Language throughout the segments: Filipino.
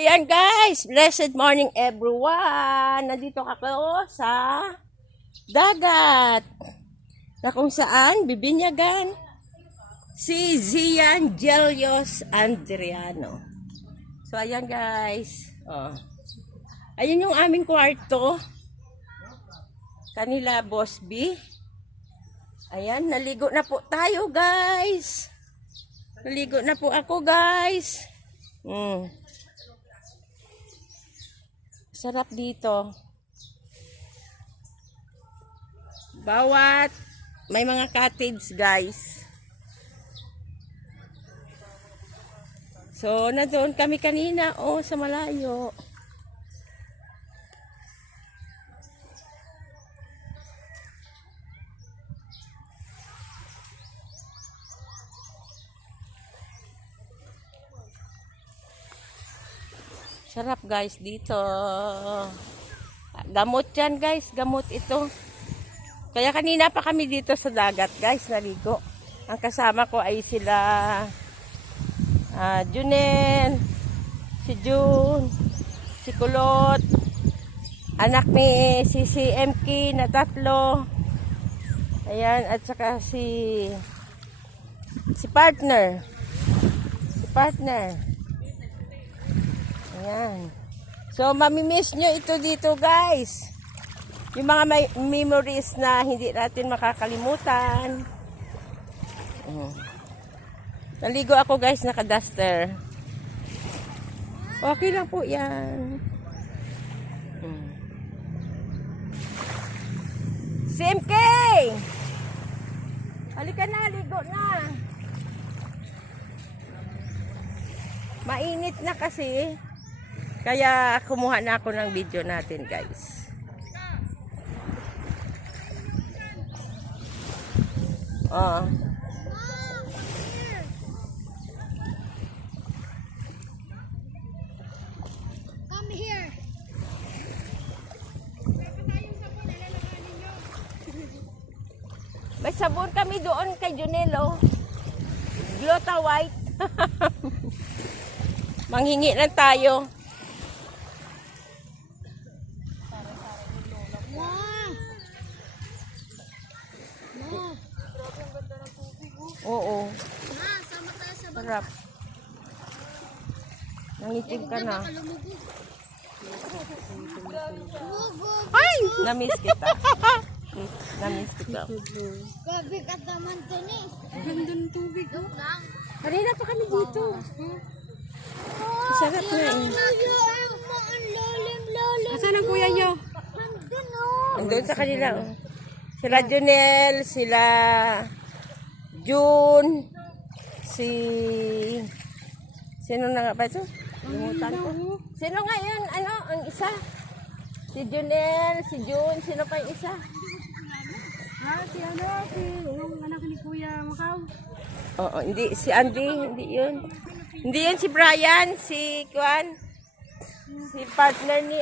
Ayan guys, blessed morning everyone. Nandito ako sa dagat na kung saan bibinyagan si Zian Jelios Andriano. So ayan guys, ayun yung aming kwarto. Kanila Boss B. Ayan, naligo na po tayo guys. Naligo na po ako guys. Sarap dito. Bawat may mga cottage guys. So, nandoon kami kanina sa malayo. Sarap guys dito. Gamot yan guys. Gamot ito. Kaya kanina pa kami dito sa dagat guys. Naligo. Ang kasama ko ay sila Junel, si June, si Kulot, anak ni si CMK na 3. Ayan. At saka si partner. Ayan. So, mamimiss nyo ito dito, guys. Yung mga memories na hindi natin makakalimutan. Naligo ako, guys, naka-duster. Okay lang po yan. CMK! Halika na, ligo na. Mainit na kasi. Kaya kumuha na ako ng video natin guys. Come here. May sabon kami doon kay Junelo. Glota White. Manghingi lang tayo. Oo. Sama tayo sa Sarap. Nangitig ka na. Ay! Namiss kita. Namiss kita. Gabi ka naman din eh. Ganda ng tubig. Joke lang. Kanina pa kami dito. Sarap na eh. Asan ang kuya nyo? Andun sa kanila. Sila Junel, sila June, sino na nga ba ito? Limutan ko. Sino nga yun? Ano? Ang isa? Si Junel, si June, sino pa yung isa? Si yung anak ni Kuya Makaw. Oo, hindi. Si Andy, hindi yun. Hindi yun si Brian, si Kwan. Si partner ni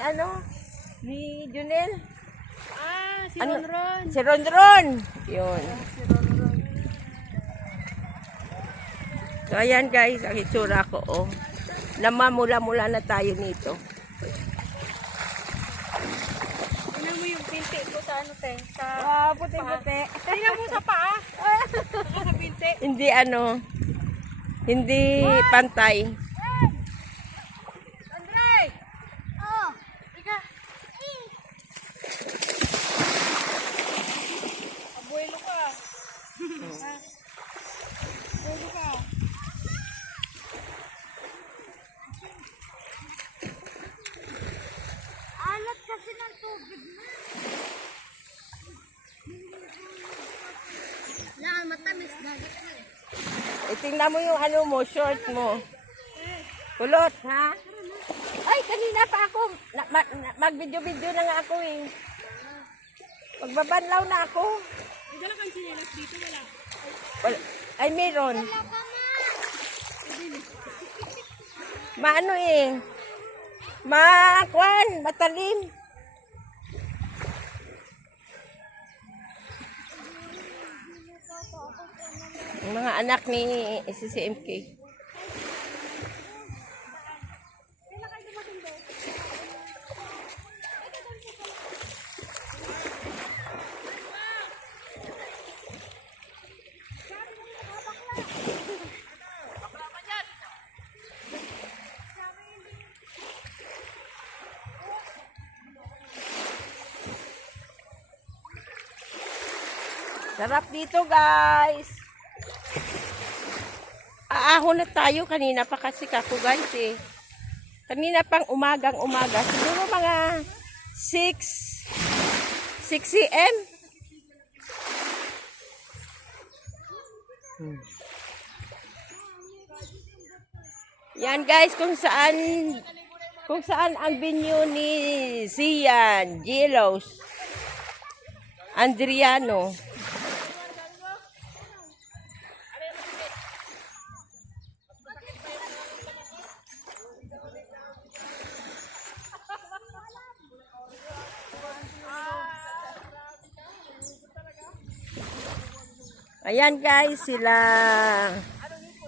ni Junel. Si Ronron. Si Ronron. Yun. So, ayan guys, ang itsura ko, namamula-mula na tayo nito. Tingnan mo yung pinti ko sa sa... Puti-puti. Tingnan mo sa paa. Saka sa pinti. Hindi pantay. Andre! Oh! Ika! Abuelo ka. Abuelo ka. Alat kasi ng tubig na. Matamis dagat na eh. Tingnan mo yung short mo. Kulot, ha? Ay, kanina pa ako. Mag-video-video na nga ako eh. Magbabanlaw na ako. May dala kang sinilas dito, wala. Ay, meron. Maano eh. Matalim. Yung mga anak ni CCMK. Sarap dito, guys. Aahon na tayo. Kanina pa kasi kako, guys, eh. Kanina pang umagang-umaga. Siguro mga 6 a.m. Yan, guys, kung saan ang venue ni Zian, Jelos, Andriano. Ayan, guys, sila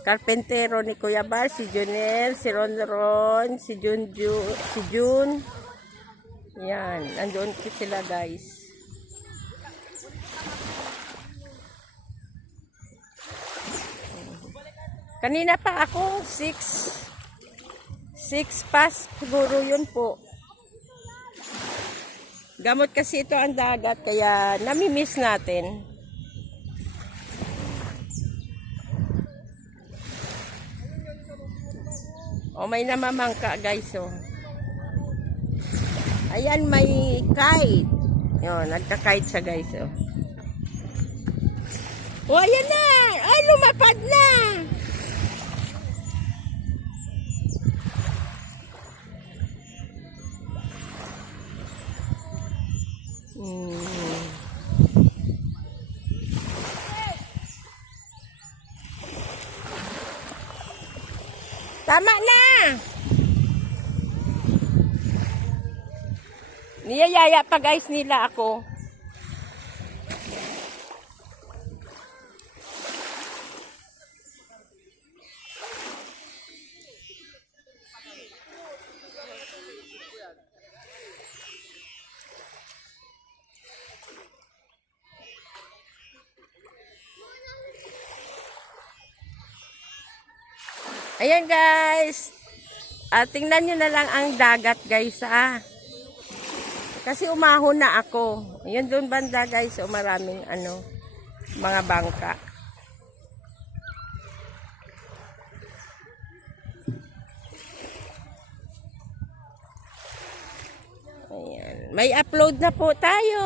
karpentero ni Kuya Bar, si Junel, si Ronron, si Jun. Yan, andun sila, guys. Kanina pa ako, 6 past, siguro yun po. Gamot kasi ito ang dagat, kaya namimiss natin. O, may namamangka, guys, oh. Ayan, may kite. Yun, nagka-kite siya, guys, oh. O, ayan na! Ay, lumapad na! Tama na! Niyayaya pa, guys, nila ako. Ayan, guys. Tingnan nyo na lang ang dagat, guys, ah. Kasi umahon na ako. Ayan doon banda, guys. O maraming mga bangka. Ayan. May upload na po tayo.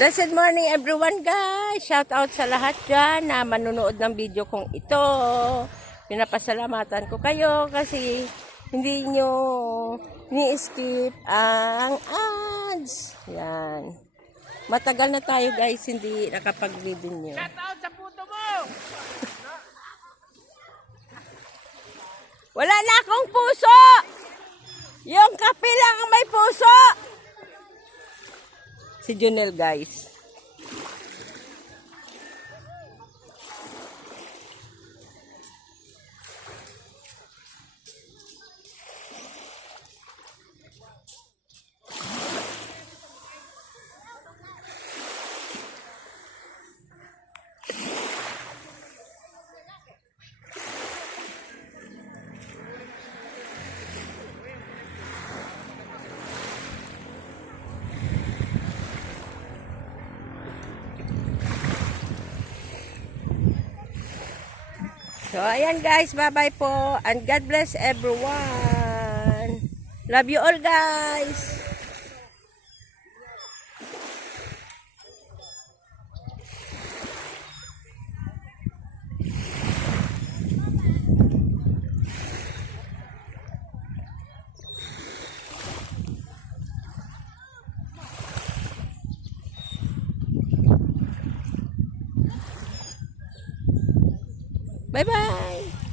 Blessed morning everyone, guys. Shout out sa lahat dyan na manunood ng video kong ito. Pinapasalamatan ko kayo kasi hindi nyo ni-skip ang ads. Yan. Matagal na tayo, guys, hindi nakapag-video nyo. Shout out sa puto mo! Wala na akong puso! Yung kape lang ang may puso! Si Junel, guys. So, ayan, guys. Bye-bye po. And God bless everyone. Love you all, guys. Bye-bye.